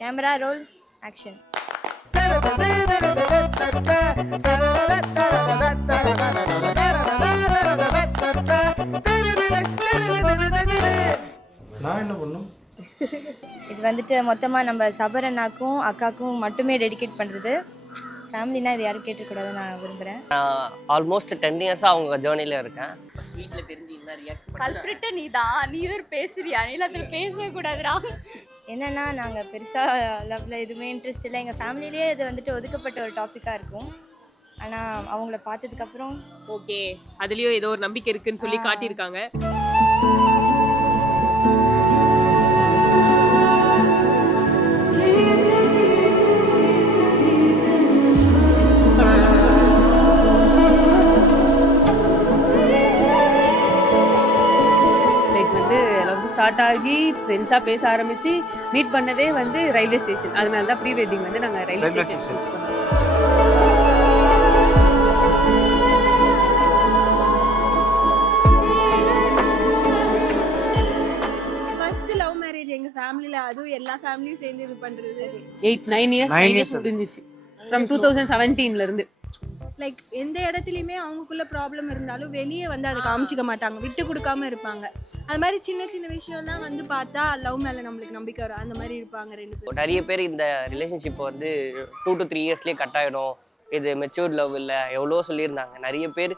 Camera role action. நான் என்ன பண்ணும்? இது வந்துட்டு மொத்தமாக நம்ம சபர் அண்ணாக்கும் அக்காக்கும் மட்டுமே டெடிகேட் பண்ணுறது. ஃபேமிலினா இது யாரும் கேட்டுக்கூடாதுன்னு நான் விரும்புகிறேன். ஆல்மோஸ்ட் 10 இயர்ஸாக அவங்க ஜேர்னியில் இருக்கேன். வீட்டில் தெரிஞ்சு என்ன ரியாக்ட் கல்பிரிட்ட நீ தான், நீ வேறு பேசுறியா? நீ அதில் பேசவே கூடாதுடா. என்னென்னா நாங்கள் பெருசாக லவ்வில் எதுவுமே இன்ட்ரெஸ்ட் இல்லை. எங்கள் ஃபேமிலியிலே இது வந்துட்டு ஒதுக்கப்பட்ட ஒரு டாப்பிக்காக இருக்கும். ஆனால் அவங்கள பார்த்ததுக்கப்புறம் ஓகே, அதுலேயும் ஏதோ ஒரு நம்பிக்கை இருக்குன்னு சொல்லி காட்டியிருக்காங்க. ஸ்டார்ட் ஆகி ஃப்ரெண்ட்ஸாக பேச ஆரம்பித்து மீட் பண்ணதே வந்து ரயில்வே ஸ்டேஷன். அதனால தான் ப்ரீ வெட்டிங் வந்து நாங்கள் ரயில்வே ஸ்டேஷன் பண்ணோம். ஃபர்ஸ்ட் லவ் மேரேஜ் எங்கள் ஃபேமிலியில், அதுவும் எல்லா ஃபேமிலியும் சேர்ந்து இது பண்ணுறது 9 இயர்ஸ் முடிஞ்சிச்சு. ஃப்ரம் 2017 இருந்து லைக் எந்த இடத்துலையுமே அவங்களுக்குள்ள ப்ராப்ளம் இருந்தாலும் வெளியே வந்து அதை காமிச்சிக்க மாட்டாங்க, விட்டு கொடுக்காம இருப்பாங்க. அது மாதிரி சின்ன சின்ன விஷயம்லாம் வந்து பார்த்தா லவ் மேலே நம்மளுக்கு நம்பிக்கை வரும். அந்த மாதிரி இருப்பாங்க 2 பேரும். நிறைய பேர் இந்த ரிலேஷன்ஷிப் வந்து 2 to 3 இயர்ஸ்லேயே கட் ஆகிடும், இது மெச்சூர்ட் லவ் இல்லை எவ்வளோ சொல்லியிருந்தாங்க. நிறைய பேர்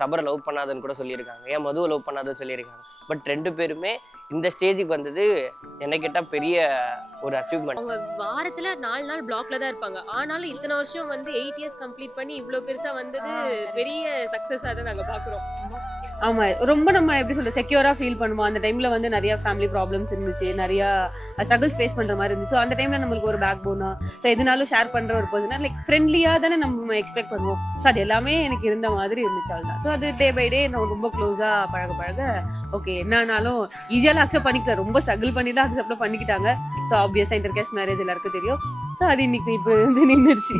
சபரை லவ் பண்ணாதுன்னு கூட சொல்லியிருக்காங்க, ஏன் மதுவை லவ் பண்ணாதுன்னு சொல்லியிருக்காங்க. பட் 2 பேருமே இந்த ஸ்டேஜுக்கு வந்தது என்ன கேட்டால் பெரிய ஒரு அச்சீவ்மெண்ட். அவங்க வாரத்தில் 4 நாள் பிளாக்ல தான் இருப்பாங்க. ஆனாலும் இத்தனை வருஷம் வந்து 8 இயர்ஸ் கம்ப்ளீட் பண்ணி இவ்வளோ பெருசாக வந்தது பெரிய சக்ஸஸாக தான் நாங்கள் பார்க்குறோம். ஆமாம், ரொம்ப நம்ம எப்படி சொல்ல செக்யூராக ஃபீல் பண்ணுவோம். அந்த டைமில் வந்து நிறையா ஃபேமிலி ப்ராப்ளம்ஸ் இருந்துச்சு, நிறையா ஸ்ட்ரகிள்ஸ் ஃபேஸ் பண்ணுற மாதிரி இருந்துச்சு. ஸோ அந்த டைமில் நம்மளுக்கு ஒரு பேக் போனாக ஸோ எதுனாலும் ஷேர் பண்ணுற ஒரு பர்சனாக லைக் ஃப்ரெண்ட்லியாக தானே நம்ம எக்ஸ்பெக்ட் பண்ணுவோம். ஸோ அது எல்லாமே எனக்கு இருந்த மாதிரி இருந்துச்சு. அதுதான். ஸோ அது டே பை டே நான் ரொம்ப க்ளோஸாக பழக ஓகே என்னானாலும் ஈஸியாலாம் அக்செப்ட் பண்ணிக்கலாம். ரொம்ப ஸ்ட்ரகிள் பண்ணி தான் அக்செப்ட் பண்ணிக்கிட்டாங்க. ஸோ ஆப்வியஸாக இன்டர்கேஸ்ட் மேரேஜ் எல்லாருக்கும் தெரியும். ஸோ அது இன்னைக்கு இப்போ வந்து நின்றுச்சு.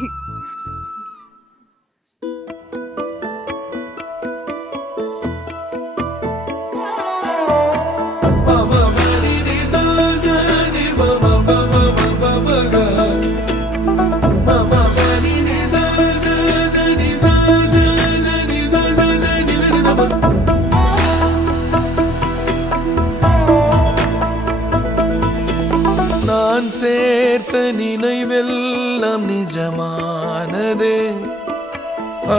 நான் சேர்த்த நினைவெல்லாம் நிஜமானதே,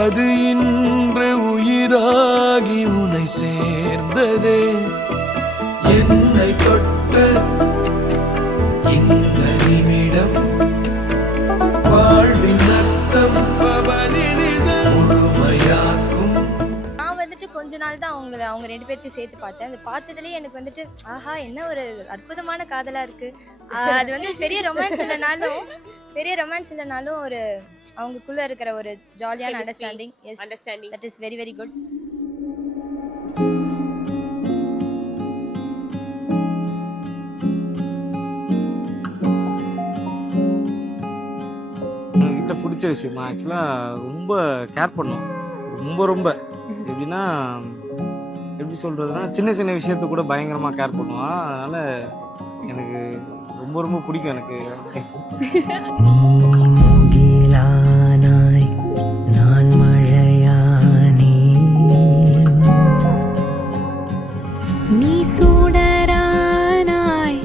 அது இன்று உயிராகி உன்னை சேர்ந்ததே. என்னை தொட்ட இந்த நிமிடம் வாழ்வின் அர்த்தம் முழுமையாக்கும். நான் வந்துட்டு கொஞ்ச நாள் தான் அவங்க 2 பேர்த்தையும் சேர்த்து பார்த்தேன். அது பார்த்ததுலேயே எனக்கு வந்துட்டு ஆஹா என்ன ஒரு அற்புதமான காதலாக இருக்குது. அது வந்து பெரிய ரொமான்ஸ் இல்லைனாலும் ஒரு அவங்களுக்குள்ள இருக்கிற ஒரு ஜாலியான understanding. Yes, that is very very good. என்கிட்ட பிடிச்ச விஷயமா ஆக்சுவலாக ரொம்ப கேர் பண்ணும். ரொம்ப எப்படின்னா எப்படி சொல்கிறதுனா சின்ன சின்ன விஷயத்த கூட பயங்கரமாக கேர் பண்ணுவான். அதனால் எனக்கு ரொம்ப பிடிக்கும். எனக்கு நான் மழையானே, நீ சூடரானாய்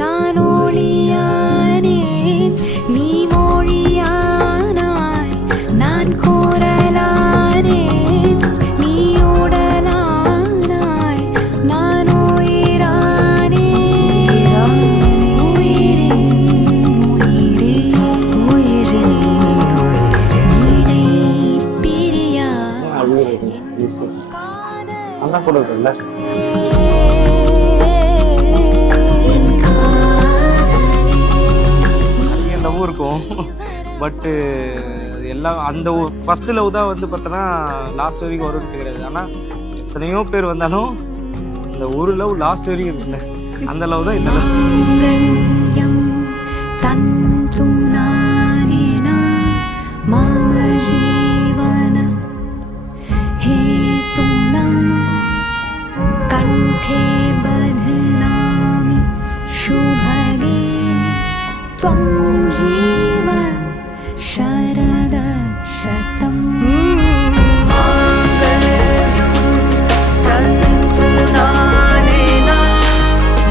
நான் ஒளியானேன், நீ மொழியானாய் நான் கோரலானேன், நீ உடலானாய் நான் உயிரானேன். அதான் கூட இருக்குல்ல. லவ் இருக்கும், பட்டு எல்லாம் அந்த ஃபர்ஸ்ட் லவ் தான் வந்து பார்த்தோன்னா லாஸ்ட் வரைக்கும் வரும்னு கிடையாது. ஆனால் எத்தனையோ பேர் வந்தாலும் இந்த ஒரு லவ் லாஸ்ட் வரைக்கும் இருக்குல்ல, அந்த லவ் தான் இந்த லவ். कंठे बध्नामि शुभगे त्वं जीव शरद शतम्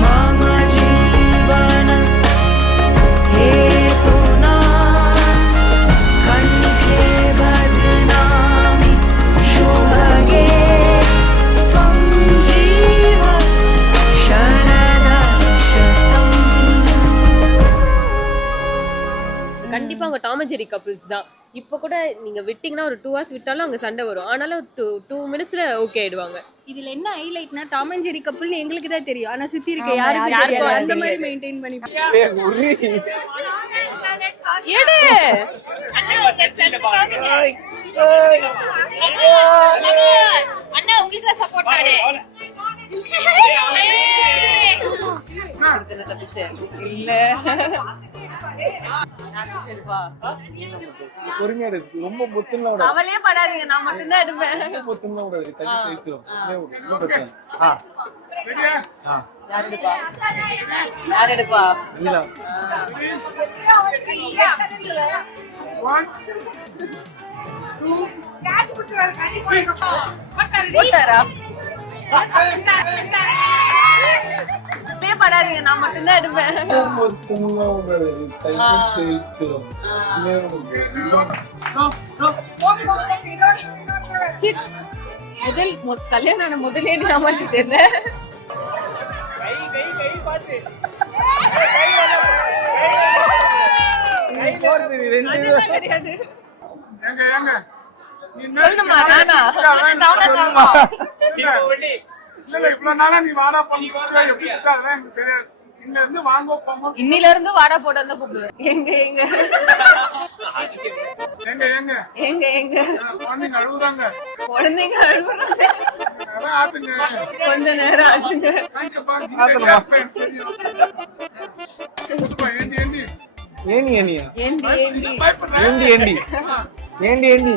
मम जीवन हेतुना कण्ठे बध्नामि शुभगे त्वं जीव शरद शतम् கண்டிப்பா அவங்க டாம் அண்ட் ஜெரி கப்பிள்ஸ் தான். இப்போ கூட நீங்க விட்டீங்கன்னா ஒரு 2 hours விட்டாலும் அங்க சண்டை வரும். ஆனாலும் 2 minutesல ஓகே ஆயிடுவாங்க. இதுல என்ன ஹைலைட்னா டாம் அண்ட் ஜெரி கப்புள்னு எங்களுக்கு தான் தெரியும், ஆனா சுத்தி இருக்க ஆமா, யாருக்கும் யாருக்கும் தெரியாது. அந்த தெரியாது. மாதிரி மெயின்டைன் பண்ணி அண்ணா உங்களுக்கு சப்போர்ட் பண்ணு. இல்ல பொறுமையா இருக்கு. ரொம்ப பொத்துனா விட அவளே படாதீங்க, நான் மட்டும் தான் எடுப்பேன். பொத்துனா விட தண்ணி தேய்ச்சிரும். இன்னும் பிரச்சனை. யார் எடுப்பா? இல்ல போட்டாரா? படாதீங்க, நான் மட்டும் தான் எடுப்பேன். பொத்துனா விட தண்ணி தேய்ச்சிரும். கல்யாணம் ஆன முதலே நமக்கு தெரியல. சொல்லுமா நானா இன்னில இருந்து வாடா போட கூப்பிடுவேன். எங்க எங்க எங்க எங்க குழந்தைங்க அழுகுறாங்க. கொஞ்ச நேரம் ஆச்சுங்க. ஏண்டி ஏண்டியா ஏண்டி ஏண்டி ஏண்டி ஏண்டி ஏண்டி ஏண்டி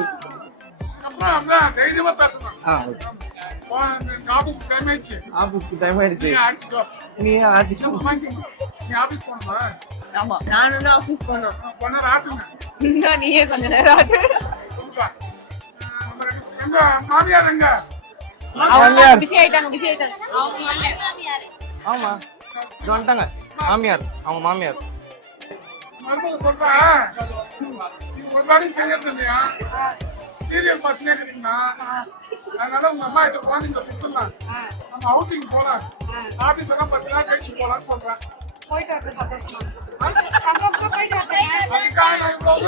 ஆபீஸ்க்கு டைம் ஆயிடுச்சு. நீ ஆடிச்சு. ஆமா நானும் தான் ஆபீஸ் போனோம். இந்தா நீயே கொஞ்ச நேரம் ஆட்டு. பிஸி ஆயிட்டாங்க. ஆமா இது வந்துட்டாங்க. மாமியார், அவங்க மாமியார். சீரியல் பார்த்துனே இருக்கீங்களா? அதனால உங்க அம்மா கிட்ட குழந்தைங்க கொடுத்துடலாம், நம்ம அவுட்டிங் போலாம், ஆபீஸ் எல்லாம் 10 நாள் கழிச்சு போலான்னு சொல்றேன். அதுக்காக நான் இவ்வளவு